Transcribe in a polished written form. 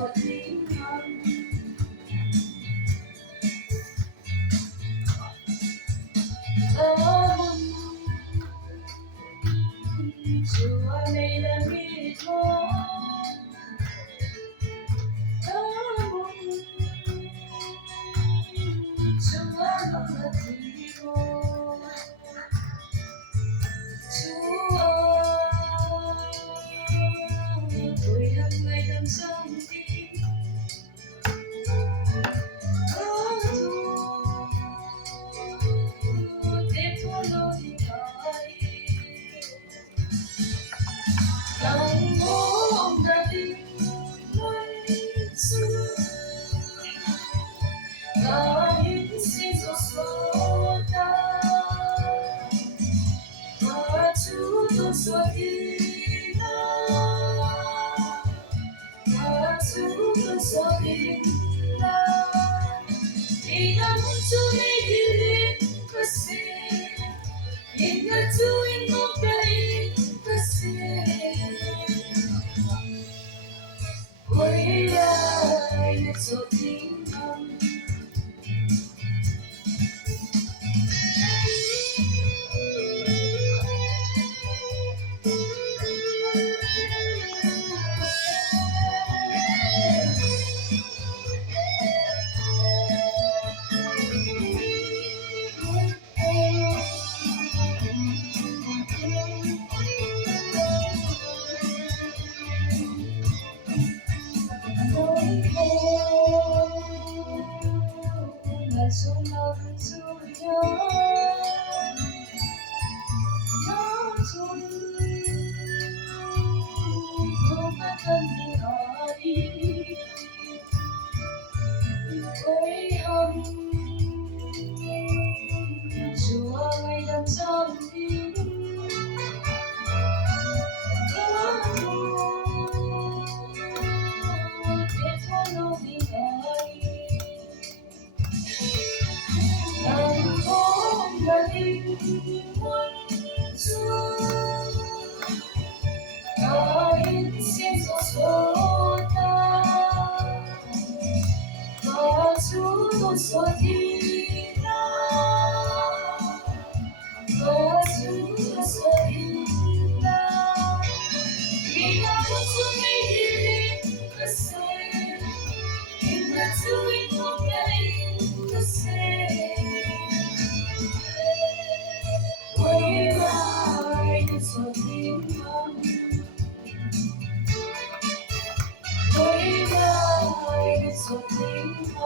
所遗憾。主啊，你的弥托，主啊，我的提过，主啊，为人为人上帝，铁托罗的爱。当我的灵魂出，那因心所说的，那主都所听了，那主都所听了，你的主你的灵可是，你的主因我的灵可是。未来的所听旁，来说那份主要，那种不可跟你合意，为何主啊为人上帝？别拖路的爱。当我的灵魂出，那因心所说的，那主都所听了，那主都所听了，你那不出你的灵可是，你那主因我的灵可是。未来的所听旁，未来的所听旁。